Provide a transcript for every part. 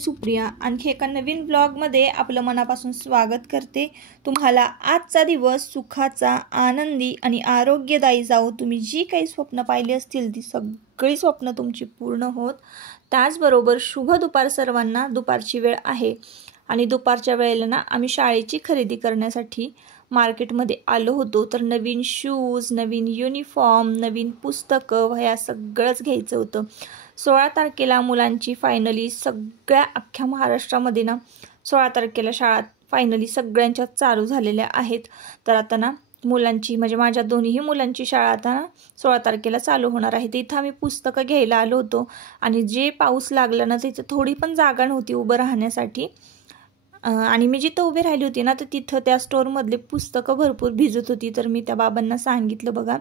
मी सुप्रिया आणखी एका नवीन ब्लॉगमध्ये आपलं मनापासून स्वागत करते। तुम्हाला आजचा दिवस सुखाचा, आनंदी आणि आरोग्यदायी जावो। तुम्ही जी काही स्वप्न पाहिली असतील ती सगळी स्वप्न तुमची पूर्ण होत। त्याचबरोबर शुभ दुपार सर्वांना। दुपारची वेळ आहे आणि दुपारच्या वेळेला ना आम्ही शाळेची खरेदी करण्यासाठी मार्केटमध्ये आलो होतो। तर नवीन शूज, नवीन युनिफॉर्म, नवीन पुस्तकं, वह्या सगळंच घ्यायचं होतं। 16 तारखेला मुलांची फायनली सगळ्या अख्ख्या महाराष्ट्रामध्ये ना 16 तारखेला शाळा फायनली सगळ्यांच्या चालू झालेल्या आहेत। तर आता ना मुलांची म्हणजे माझ्या दोन्हीही मुलांची शाळा आता ना 16 तारखेला चालू होणार आहे। इथं आम्ही पुस्तकं घ्यायला आलो होतो आणि जे पाऊस लागला ना तिथे थोडी पण जागा नव्हती उभं राहण्यासाठी। आणि मी जिथं उभी राहिली होती ना तर तिथं त्या स्टोअरमधले पुस्तकं भरपूर भिजत होती। तर मी त्या बाबांना सांगितलं बघा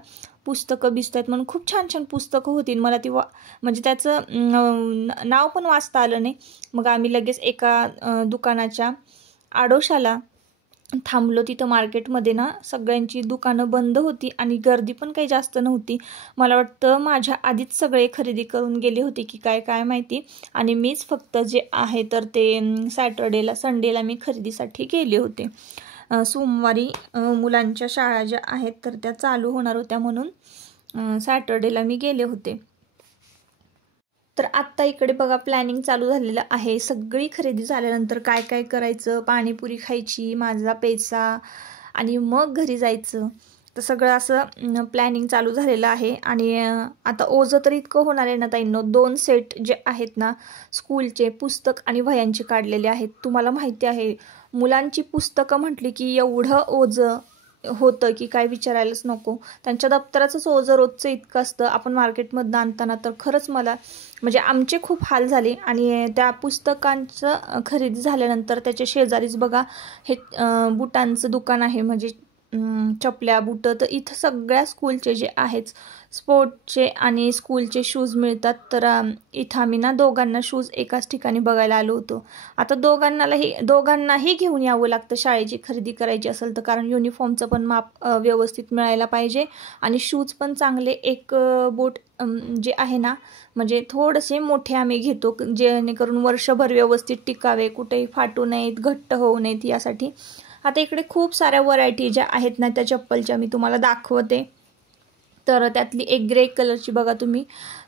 पुस्तकं भिजतायत म्हणून। खूप छान छान पुस्तकं होती, मला ती म्हणजे त्याचं नाव पण वाचता आलं नाही। मग आम्ही लगेच एका दुकानाच्या आडोशाला थांबलो। तिथं मार्केटमध्ये ना सगळ्यांची दुकानं बंद होती आणि गर्दी पण काही जास्त नव्हती। मला वाटतं माझ्या आधीच सगळे खरेदी करून गेले होते की काय माहिती, आणि मीच फक्त जे आहे तर ते सॅटर्डेला संडेला मी खरेदीसाठी गेले होते। सोमवारी मुलांच्या शाळा ज्या आहेत तर त्या चालू होणार होत्या म्हणून सॅटर्डेला मी गेले होते। तर आत्ता इकडे बघा प्लॅनिंग चालू झालेलं आहे। सगळी खरेदी झाल्यानंतर काय काय करायचं, पाणीपुरी खायची, माझा पैसा, आणि मग घरी जायचं, तर सगळं असं प्लॅनिंग चालू झालेलं आहे। आणि आता ओझं तर इतकं होणार आहे ना ताईंनो, 2 सेट जे आहेत ना स्कूलचे पुस्तक आणि वह्यांचे काढलेले आहेत। तुम्हाला माहिती आहे मुलांची पुस्तकं म्हटली की एवढं ओझं होतं की काय विचारायलाच नको। त्यांच्या दप्तराचंच ओझं रोजचं इतकं असतं। आपण मार्केटमधून आणताना तर खरंच मला म्हणजे आमचे खूप हाल झाले। आणि त्या पुस्तकांचं खरेदी झाल्यानंतर त्याच्या शेजारीच बघा हे बुटांचं दुकान आहे, म्हणजे चपल्या बुटं। तर इथं सगळ्या स्कूलचे जे आहेत स्पोर्टचे आणि स्कूलचे शूज मिळतात। तर इथं आम्ही ना दोघांना शूज एकाच ठिकाणी बघायला आलो होतो। आता दोघांनाही घेऊन यावं लागतं शाळेची खरेदी करायची असेल तर, कारण युनिफॉर्मचं पण माप व्यवस्थित मिळायला पाहिजे आणि शूज पण चांगले एक बोट जे आहे ना म्हणजे थोडेसे मोठे आम्ही घेतो जेणेकरून वर्षभर व्यवस्थित टिकावे, कुठेही फाटू नयेत, घट्ट होऊ नयेत यासाठी। आता इकडे खूप साऱ्या व्हरायटी ज्या आहेत ना त्या चप्पलच्या मी तुम्हाला दाखवते। तर त्यातली एक ग्रे कलरची बघा तुम्ही,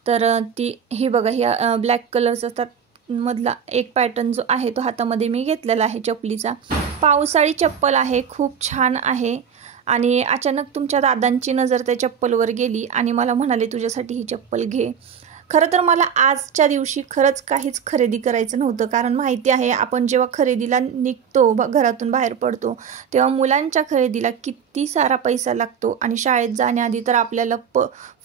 तर ती ही बघा ह्या ब्लॅक कलरचा मधला एक पॅटर्न जो आहे तो हातामध्ये मी घेतलेला आहे चपलीचा। पावसाळी चप्पल आहे, खूप छान आहे। आणि अचानक तुमच्या दादांची नजर त्या चप्पलवर गेली आणि मला म्हणाले तुझ्यासाठी ही चप्पल घे। खरं तर मला आजच्या दिवशी खरंच काहीच खरेदी करायचं नव्हतं, कारण माहिती आहे आपण जेव्हा खरेदीला निघतो, घरातून बाहेर पडतो, तेव्हा मुलांच्या खरेदीला किती सारा पैसा लागतो। आणि शाळेत जाण्याआधी तर आपल्याला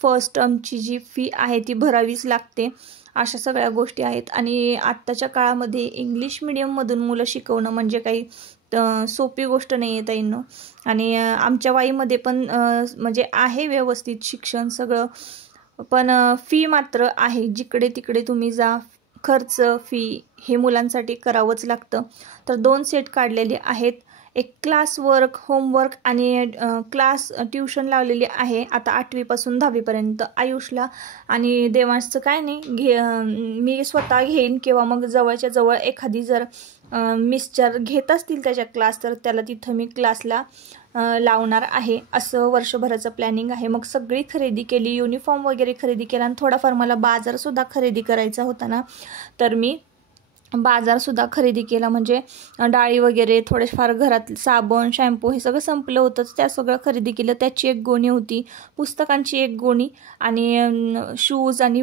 फर्स्ट टर्मची जी फी आहे ती भरावीच लागते। अशा सगळ्या गोष्टी आहेत। आणि आत्ताच्या काळामध्ये इंग्लिश मीडियममधून मुलं शिकवणं म्हणजे काही सोपी गोष्ट नाही आहे ताईंनो। आणि आमच्या वाईमध्ये पण म्हणजे आहे व्यवस्थित शिक्षण सगळं, पण फी मात्र आहे। जिकडे तिकडे तुम्ही जा, खर्च फी हे मुलांसाठी करावंच लागतं। तर 2 सेट काढलेले आहेत, एक क्लास वर्क, होमवर्क आणि क्लास ट्युशन लावलेली आहे आता 8वी पासून 10वी पर्यंत आयुषला। आणि देवांशचं काय नाही मी स्वतः घेईन किंवा मग जवळच्या जवळ एखादी जर मिस्टर घेत असतील त्याच्या क्लास तर त्याला तिथं मी क्लासला लावणार आहे। असं वर्षभराचं प्लॅनिंग आहे। मग सगळी खरेदी केली, युनिफॉर्म वगैरे खरेदी केला आणि थोडाफार मला बाजारसुद्धा खरेदी करायचा होता ना, तर मी बाजारसुद्धा खरेदी केला। म्हणजे डाळी वगैरे थोडेफार घरात साबण, शॅम्पू हे सगळं संपलं होतंच, त्या सगळं खरेदी केलं। त्याची एक गोणी होती, पुस्तकांची एक गोणी आणि शूज आणि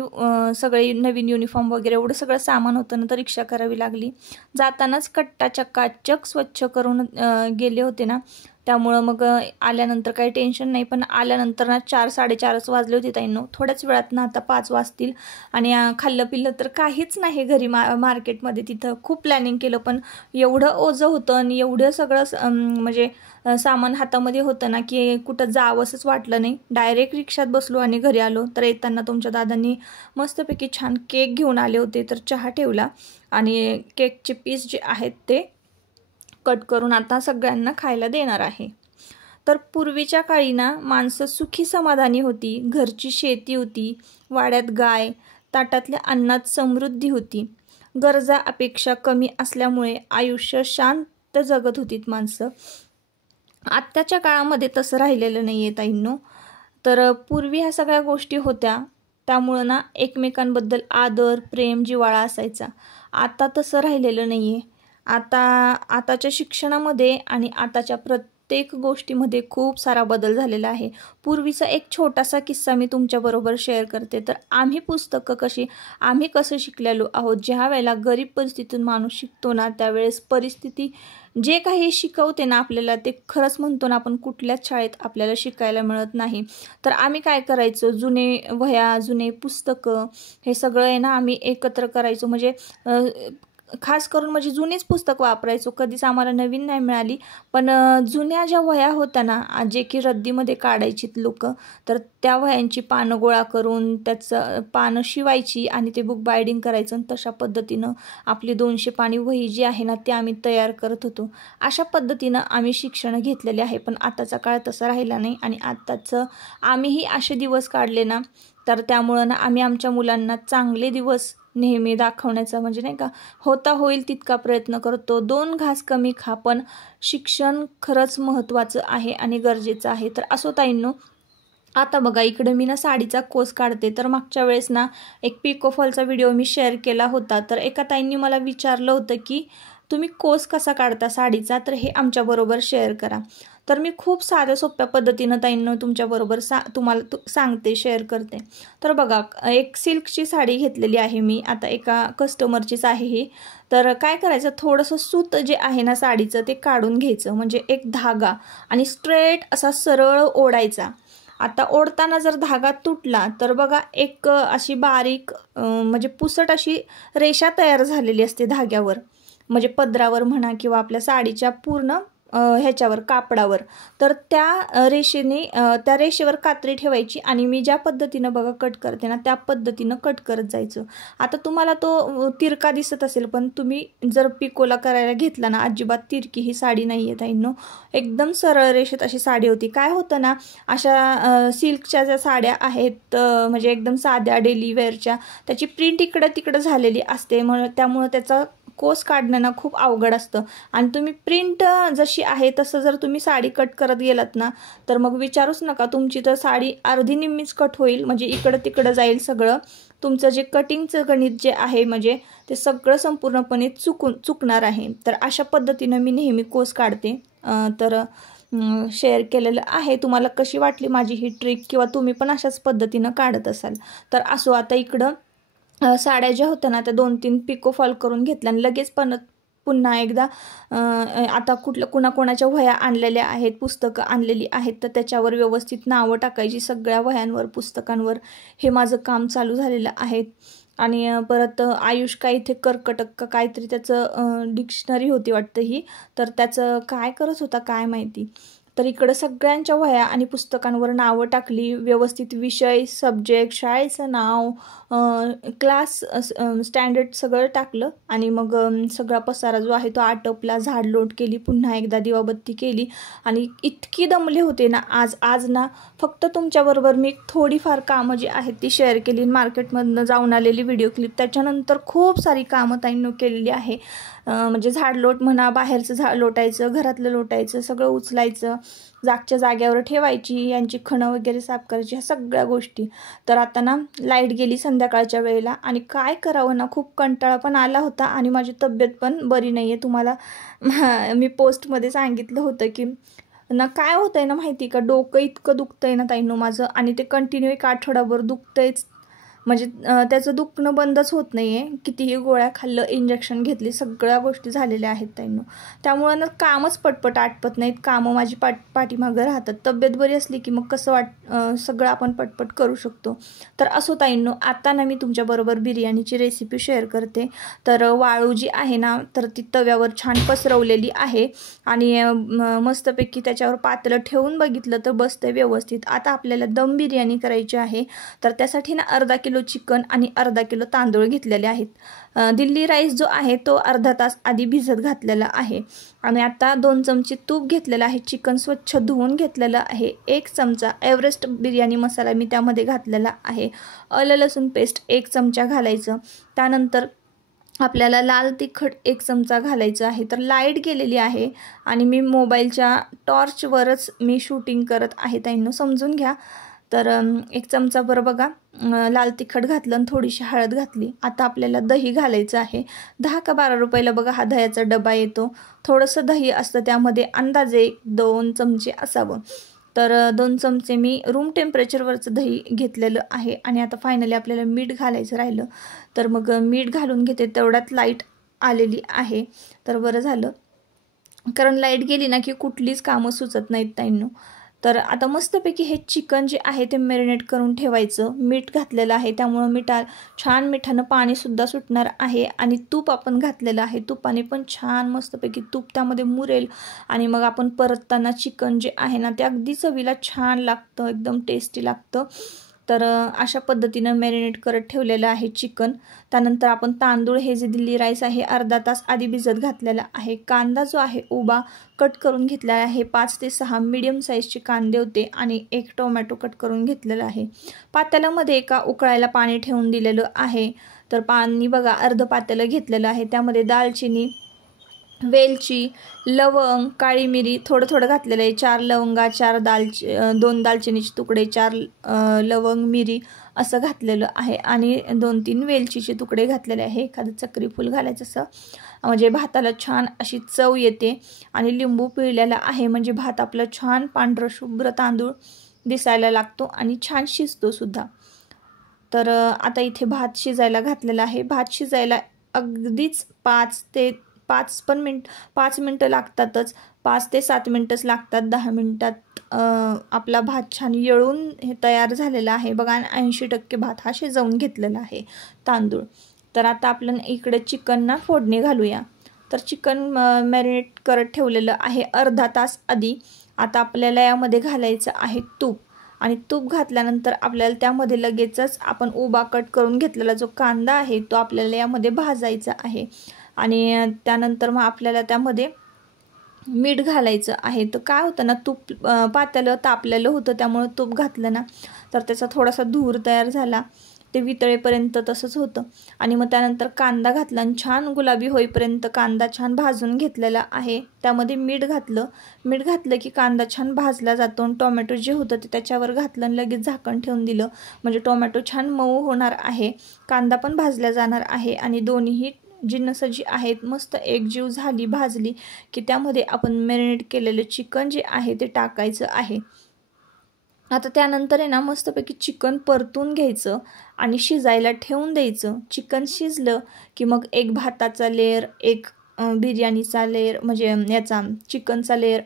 सगळे नवीन युनिफॉर्म वगैरे एवढं सगळं सामान होतं ना, तर रिक्षा करावी लागली। जातानाच कट्टा चकाचक स्वच्छ करून गेले होते ना, त्यामुळं मग आल्यानंतर काही टेन्शन नाही। पण आल्यानंतर ना 4-4:30 वाजले होते ताईंनो। थोड्याच वेळात ना आता 5 वाजतील आणि खाल्लं पिल्लं तर काहीच नाही घरी मार्केटमध्ये। तिथं खूप प्लॅनिंग केलं पण एवढं ओझं होतं आणि एवढं सगळं म्हणजे सामान हातामध्ये होतं ना की कुठं जावंसच वाटलं नाही। डायरेक्ट रिक्षात बसलो आणि घरी आलो। तर येताना तुमच्या दादांनी मस्तपैकी छान केक घेऊन आले होते, तर चहा ठेवला आणि केकचे पीस जे आहेत ते कट करून आता सगळ्यांना खायला देणार आहे। तर पूर्वीच्या काळी ना माणसं सुखी समाधानी होती, घरची शेती होती, वाड्यात गाय, ताटातल्या अन्नात समृद्धी होती। गरजा अपेक्षा कमी असल्यामुळे आयुष्य शांत जगत होतीत माणसं. आत्ताच्या काळामध्ये तसं राहिलेलं नाही आहे ताईंनो. तर पूर्वी ह्या सगळ्या गोष्टी होत्या, त्यामुळं ना एकमेकांबद्दल आदर प्रेम जिव्हाळा असायचा. आता तसं राहिलेलं नाही आहे. आताच्या शिक्षणामध्ये आणि आताच्या प्रत्येक गोष्टीमध्ये खूप सारा बदल झालेला आहे. पूर्वीचा एक छोटासा किस्सा मी तुमच्याबरोबर शेअर करते. तर आम्ही कसं शिकलेलो आहोत. ज्या वेळेला गरीब परिस्थितीतून माणूस शिकतो ना, त्यावेळेस परिस्थिती जे काही शिकवते ना आपल्याला, ते खरंच म्हणतो ना आपण कुठल्याच शाळेत आपल्याला शिकायला मिळत नाही. तर आम्ही काय करायचो, जुने वह्या जुने पुस्तकं हे सगळं आहे ना आम्ही एकत्र करायचो. म्हणजे खास करून म्हणजे जुनीच पुस्तक वापरायचो. कधीच आम्हाला नवीन नाही मिळाली. पण जुन्या ज्या वह्या होत्या ना, जे की रद्दीमध्ये काढायचीत लोक, तर त्या वह्यांची पानं गोळा करून त्याचं पानं शिवायची आणि ते बुक बायडिंग करायचं. आणि तशा पद्धतीनं आपली 200 पानी वही जी आहे ना, ती आम्ही तयार करत होतो. अशा पद्धतीनं आम्ही शिक्षण घेतलेले आहे. पण आताचा काळ तसा राहिला नाही. आणि आत्ताचं आम्हीही असे दिवस काढले ना, तर त्यामुळं ना आम्ही आमच्या मुलांना चांगले दिवस नेहमी दाखवण्याचा म्हणजे नाही का, होता होईल तितका प्रयत्न करतो. 2 घास कमी खा, पण शिक्षण खरंच महत्त्वाचं आहे आणि गरजेचं आहे. तर असो ताईंनो, आता बघा इकडे मी ना साडीचा कोस काढते. तर मागच्या वेळेस ना एक पिको फॉलचा व्हिडिओ मी शेअर केला होता. तर एका ताईंनी मला विचारलं होतं की तुम्ही कोस कसा काढता साडीचा, तर हे आमच्याबरोबर शेअर करा. तर मी खूप साध्या सोप्या पद्धतीनं ताईंनो तुमच्याबरोबर तुम्हाला सांगते, शेअर करते. तर बघा, एक सिल्कची साडी घेतलेली आहे मी, आता एका कस्टमरचीच आहे ही. तर काय करायचं, थोडंसं सूत जे आहे ना साडीचं ते काढून घ्यायचं, म्हणजे एक धागा, आणि स्ट्रेट असा सरळ ओढायचा. आता ओढताना जर धागा तुटला तर बघा एक अशी बारीक म्हणजे पुसट अशी रेषा तयार झालेली असते धाग्यावर, म्हणजे पदरावर म्हणा किंवा आपल्या साडीच्या पूर्ण ह्याच्यावर कापडावर. तर त्या रेषेवर कात्री ठेवायची आणि मी ज्या पद्धतीनं बघा कट करते ना, त्या पद्धतीनं कट करत जायचं. आता तुम्हाला तो तिरका दिसत असेल, पण तुम्ही जर पिकोला करायला घेतला ना, अजिबात तिरकी ही साडी नाही आहे ताईंनो. एकदम सरळ रेषेत अशी साडी होती. काय होतं ना, अशा सिल्कच्या ज्या साड्या आहेत म्हणजे एकदम साध्या डेली वेअरच्या, त्याची प्रिंट इकडं तिकडं झालेली असते. त्यामुळं त्याचा कोस काढणं ना खूप अवघड असतं. आणि तुम्ही प्रिंट जशी आहे तसं जर तुम्ही साडी कट करत गेलात ना, तर मग विचारूच नका, तुमची तर साडी अर्धी निम्मीच कट होईल. म्हणजे इकडं तिकडं जाईल सगळं. तुमचं जे कटिंगचं गणित जे आहे म्हणजे ते सगळं संपूर्णपणे चुकणार आहे. तर अशा पद्धतीनं मी नेहमी कोस काढते. तर शेअर केलेलं आहे. तुम्हाला कशी वाटली माझी ही ट्रिक, किंवा तुम्ही पण अशाच पद्धतीनं काढत असाल तर असो. आता इकडं साड्या ज्या होत्या ना, त्या 2-3 पिको फॉल करून घेतल्या आणि लगेच पुन्हा एकदा आता कुणाकोणाच्या वह्या आणलेल्या आहेत, पुस्तकं आणलेली आहेत, तर त्याच्यावर व्यवस्थित नावं टाकायची सगळ्या वह्यांवर, पुस्तकांवर. हे माझं काम चालू झालेलं आहे. आणि परत आयुष काय इथे कर्कटक का काहीतरी त्याचं डिक्शनरी होती वाटतं ही, तर त्याचं काय करत होता काय माहिती. तर इकडं सगळ्यांच्या वह्या आणि पुस्तकांवर नावं टाकली, व्यवस्थित विषय, सब्जेक्ट, शाळेचं नाव, क्लास स्टँडर्ड सगळं टाकलं. आणि मग सगळा पसारा जो आहे तो आटपला, झाडलोट केली, पुन्हा एकदा दिवाबत्ती केली. आणि इतकी दमले होते ना आज ना, फक्त तुमच्याबरोबर मी थोडीफार कामं जी आहेत ती शेअर केली. मार्केटमधनं जाऊन आलेली व्हिडिओ क्लिप, त्याच्यानंतर खूप सारी कामं ताईंनो केलेली आहे. म्हणजे झाडलोट म्हणा, बाहेरचं लोटायचं, घरातलं लोटायचं, सगळं उचलायचं, जागच्या जाग्यावर ठेवायची, यांची खणं वगैरे साफ करायची, ह्या सगळ्या गोष्टी. तर आता ना लाईट गेली संध्याकाळच्या वेळेला, आणि काय करावं ना, खूप कंटाळा पण आला होता आणि माझी तब्येत पण बरी नाही आहे. तुम्हाला मी पोस्टमध्ये सांगितलं होतं की ना काय होतं आहे ना माहिती का, डोकं इतकं दुखतं आहे ना ताईंनो माझं, आणि ते कंटिन्यू एक आठवडाभर दुखतंयच. म्हणजे त्याचं दुखणं बंदच होत नाही आहे. कितीही गोळ्या खाल्लं, इंजेक्शन घेतली, सगळ्या गोष्टी झालेल्या आहेत ताईंनो. त्यामुळं ना कामच पटपट आटपत नाहीत, कामं माझी पाठीमागं राहतात. तब्येत बरी असली की मग कसं सगळं आपण पटपट करू शकतो. तर असो ताईंनो, आता ना मी तुमच्याबरोबर बिर्याणीची रेसिपी शेअर करते. तर वाळू जी आहे ना, तर ती तव्यावर छान पसरवलेली आहे आणि मस्तपैकी त्याच्यावर पातेलं ठेवून बघितलं तर बसतंय व्यवस्थित. आता आपल्याला दम बिर्याणी करायची आहे. तर त्यासाठी ना अर्धा किलो चिकन आणि अर्धा किलो तांदूळ घेतलेले आहेत. दिल्ली राईस जो आहे तो अर्धा तास आधी भिजत घातलेला आहे. आणि आता 2 चमचे तूप घेतलेलं आहे. चिकन स्वच्छ धुवून घेतलेलं आहे. 1 चमचा एव्हरेस्ट बिर्याणी मसाला मी त्यामध्ये घातलेला आहे. आलं लसूण पेस्ट 1 चमचा घालायचं. त्यानंतर आपल्याला लाल तिखट 1 चमचा घालायचं आहे. तर लाईट गेलेली आहे आणि मी मोबाईलच्या टॉर्चवरच मी शूटिंग करत आहे ताईंनो, समजून घ्या. तर 1 चमचा बरं बघा लाल तिखट घातलं आणि थोडीशी हळद घातली. आता आपल्याला दही घालायचं आहे. 10 का 12 रुपयाला बघा हा दह्याचा डबा येतो. थोडंसं दही असतं, त्यामध्ये अंदाजे 2 चमचे असावं. तर 2 चमचे मी रूम टेम्परेचरवरचं दही घेतलेलं आहे. आणि आता फायनली आपल्याला मीठ घालायचं राहिलं, तर मग मीठ घालून घेते. तेवढ्यात लाईट आलेली आहे, तर बरं झालं, कारण लाईट गेली ना की कुठलीच कामं सुचत नाहीत ताईंनो. तर आता मस्तपैकी हे चिकन जे आहे ते मॅरिनेट करून ठेवायचं. मीठ घातलेलं आहे त्यामुळं छान मिठानं पाणीसुद्धा सुटणार आहे. आणि तूप आपण घातलेलं आहे, तुपाने पण छान मस्तपैकी तूप त्यामध्ये मुरेल. आणि मग आपण परतताना चिकन जे आहे ना ते अगदी चवीला छान लागतं, एकदम टेस्टी लागतं. तर अशा पद्धतीनं मॅरिनेट करत ठेवलेलं आहे चिकन. त्यानंतर आपण तांदूळ हे जे दिल्ली राईस आहे अर्धा तास आधी भिजत घातलेला आहे. कांदा जो आहे उभा कट करून घेतलेला आहे. 5 ते 6 मीडियम साईजचे कांदे होते आणि 1 टोमॅटो कट करून घेतलेला आहे. पातेल्यामध्ये एका उकळायला पाणी ठेवून दिलेलं आहे. तर पाणी बघा अर्ध पातेलं घेतलेलं आहे. त्यामध्ये दालचिनी, वेलची, लवंग, काळी मिरी थोडं थोडं घातलेलं आहे. 4 लवंगा, 2 दालचिनीचे तुकडे, 4 लवंग मिरी असं घातलेलं आहे. आणि 2-3 वेलचीचे तुकडे घातलेले आहे. एखादं चक्री फूल घालायचं असं, म्हणजे भाताला छान अशी चव येते. आणि लिंबू पिळलेला आहे म्हणजे भात आपला छान पांढरं शुभ्र तांदूळ दिसायला लागतो आणि छान शिजतो सुद्धा. तर आता इथे भात शिजायला घातलेला आहे. भात शिजायला अगदीच 5 मिनटं लागतातच. 5 ते 7 मिनटंच लागतात. 10 मिनटात आपला भात छान येळून हे तयार झालेला आहे बघा. 80% भात हा शिजवून घेतलेला आहे तांदूळ. तर आता आपण इकडे चिकनना फोडणी घालूया. तर चिकन मॅरिनेट करत ठेवलेलं आहे अर्धा तास आधी. आता आपल्याला यामध्ये घालायचं आहे तूप. आणि तूप घातल्यानंतर आपल्याला त्यामध्ये लगेचच आपण उभा कट करून घेतलेला जो कांदा आहे तो आपल्याला यामध्ये भाजायचा आहे. आणि त्यानंतर मग आपल्याला त्यामध्ये मीठ घालायचं आहे. तर काय होतं ना, तूप पातेलं तापलेलं होतं त्यामुळं तूप घातलं ना तर त्याचा थोडासा धूर तयार झाला, ते वितळेपर्यंत तसंच होतं. आणि मग त्यानंतर कांदा घातला आणि छान गुलाबी होईपर्यंत कांदा छान भाजून घेतलेला आहे. त्यामध्ये मीठ घातलं की कांदा छान भाजला जातो. आणि टोमॅटो जे होतं ते त्याच्यावर घातलं आणि लगेच झाकण ठेवून दिलं म्हणजे टोमॅटो छान मऊ होणार आहे, कांदा पण भाजला जाणार आहे. आणि दोन्ही जिन्नस जी आहेत मस्त एकजीव झाली, भाजली की त्यामध्ये आपण मॅरिनेट केलेलं चिकन जे आहे ते टाकायचं आहे. आता त्यानंतर आहे ना मस्तपैकी चिकन परतून घ्यायचं आणि शिजायला ठेवून द्यायचं. चिकन शिजलं की मग एक भाताचा लेअर, एक बिर्याणीचा लेअर, म्हणजे याचा चिकनचा लेअर,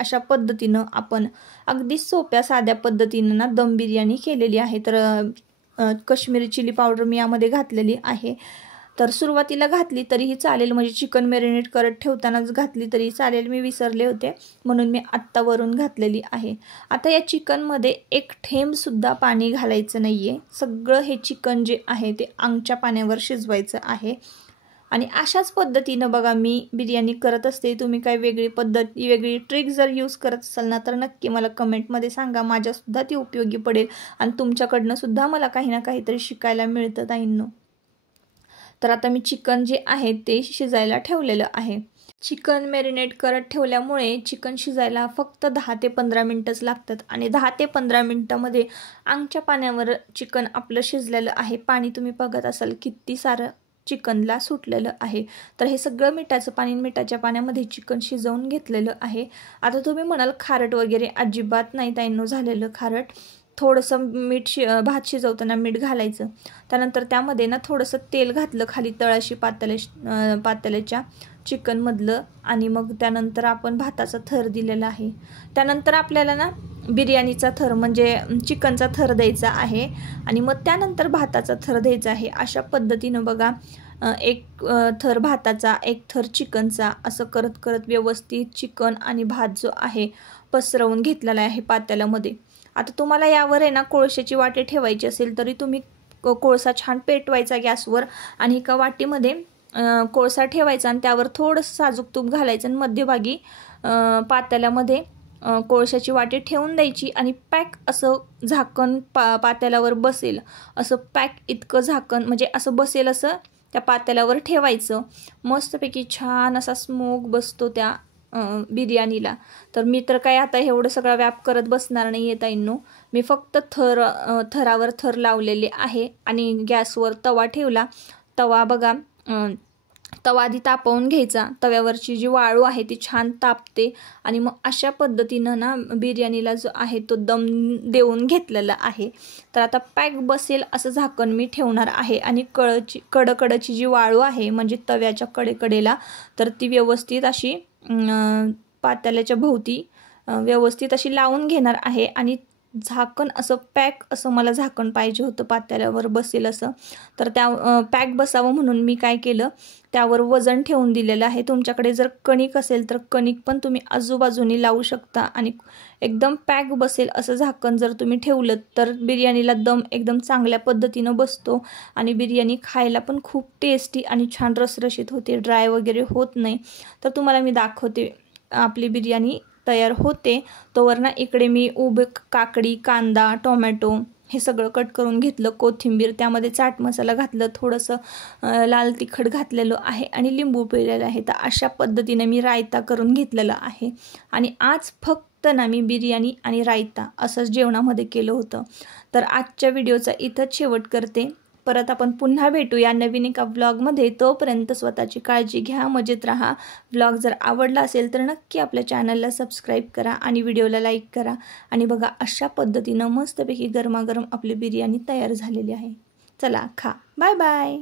अशा पद्धतीनं आपण अगदी सोप्या साध्या पद्धतीनं ना दम बिर्याणी केलेली आहे. तर काश्मीरी चिली पावडर मी यामध्ये घातलेली आहे. तर सुरुवातीला घातली तरीही चालेल, म्हणजे चिकन मॅरिनेट करत ठेवतानाच घातली तरी चालेल, मी विसरले होते म्हणून मी आत्ता वरून घातलेली आहे. आता या चिकनमध्ये 1 थेंबसुद्धा पाणी घालायचं नाही आहे. सगळं हे चिकन जे आहे ते अंगच्या पाण्यावर शिजवायचं आहे. आणि अशाच पद्धतीनं बघा मी बिर्याणी करत असते. तुम्ही काय वेगळी पद्धत, वेगळी ट्रिक जर यूज करत असाल ना तर नक्की मला कमेंटमध्ये सांगा, माझ्यासुद्धा ती उपयोगी पडेल आणि तुमच्याकडनं सुद्धा मला काही ना काहीतरी शिकायला मिळतं ताईंनो. तर आता मी चिकन जे आहे ते शिजायला ठेवलेलं आहे. चिकन मॅरिनेट करत ठेवल्यामुळे चिकन शिजायला फक्त 10 ते 15 मिनटंच लागतात. आणि 10 ते 15 मिनटामध्ये अंगच्या पाण्यावर चिकन आपलं शिजलेलं आहे. पाणी तुम्ही बघत असाल किती सारं चिकनला सुटलेलं आहे. तर हे सगळं मिठाचं पाणी, मिठाच्या पाण्यामध्ये चिकन शिजवून घेतलेलं आहे. आता तुम्ही म्हणाल खारट वगैरे अजिबात नाही ताईंनो झालेलं खारट. थोडंसं भात शिजवताना मीठ घालायचं. त्यानंतर त्यामध्ये ना थोडंसं तेल घातलं खाली तळाशी पातेल्याच्या चिकनमधलं. आणि मग त्यानंतर आपण भाताचा थर दिलेला आहे. त्यानंतर आपल्याला ना बिर्याणीचा थर म्हणजे चिकनचा थर द्यायचा आहे आणि मग त्यानंतर भाताचा थर द्यायचा आहे. अशा पद्धतीनं बघा 1 थर भाताचा, 1 थर चिकनचा, असं करत करत व्यवस्थित चिकन आणि भात जो आहे पसरवून घेतलेला आहे पातेल्यामध्ये. आता तुम्हाला यावर आहे ना कोळशाची वाटी ठेवायची असेल तरी तुम्ही कोळसा छान पेटवायचा गॅसवर आणि एका वाटीमध्ये कोळसा ठेवायचा आणि त्यावर थोडंसं साजूक तूप घालायचं आणि मध्यभागी पातेल्यामध्ये कोळशाची वाटी ठेवून द्यायची आणि पॅक असं झाकण पातेल्यावर बसेल असं पॅक इतकं झाकण, म्हणजे असं बसेल असं त्या पातेल्यावर ठेवायचं. मस्तपैकी छान असा स्मोक बसतो त्या बिर्याणीला. तर मी तर काय आता एवढं सगळं व्याप करत बसणार नाही आहे ताईंनो. मी फक्त थरावर थर लावलेले आहे आणि गॅसवर तवा ठेवला. तवा बघा, तवा आधी तापवून घ्यायचा. तव्यावरची जी वाळू आहे ती छान तापते आणि मग अशा पद्धतीनं ना बिर्याणीला जो आहे तो दम देऊन घेतलेला आहे. तर आता पॅक बसेल असं झाकण मी ठेवणार आहे आणि कडची जी वाळू आहे म्हणजे तव्याच्या कडेला, तर ती व्यवस्थित अशी पातेल्याच्या भोवती व्यवस्थित अशी लावून घेणार आहे. आणि झाकण असं पॅक असं मला झाकण पाहिजे होतं पातेल्यावर बसेल असं. तर त्या पॅक बसावं म्हणून मी काय केलं, त्यावर वजन ठेवून दिलेलं आहे. तुमच्याकडे जर कणिक असेल तर कणिक पण तुम्ही आजूबाजूनी लावू शकता आणि एकदम पॅक बसेल असं झाकण जर तुम्ही ठेवलं तर बिर्याणीला दम एकदम चांगल्या पद्धतीनं बसतो आणि बिर्याणी खायला पण खूप टेस्टी आणि छान रसरशीत होते, ड्राय वगैरे होत नाही. तर तुम्हाला मी दाखवते आपली बिर्याणी तयार होते. तोवर ना इकडे मी उभे काकडी, कांदा, टोमॅटो हे सगळं कट करून घेतलं, कोथिंबीर, त्यामध्ये चाट मसाला घातलं, थोडंसं लाल तिखट घातलेलं आहे आणि लिंबू पिळलेलं आहे. तर अशा पद्धतीने मी रायता करून घेतलेला आहे. आणि आज फक्त ना मी बिर्याणी आणि रायता असंच जेवणामध्ये केलं होतं. तर आजच्या व्हिडिओचा इथंच शेवट करते. परत आपण पुन्हा भेटूया नवीन एका व्लॉगमध्ये. तोपर्यंत स्वतःची काळजी घ्या, मजेत राहा. व्लॉग जर आवडला असेल तर नक्की आपल्या चॅनलला सबस्क्राईब करा आणि व्हिडिओला लाईक करा. आणि बघा अशा पद्धतीनं मस्तपैकी गरमागरम आपली बिर्याणी तयार झालेली आहे. चला खा. Bye bye.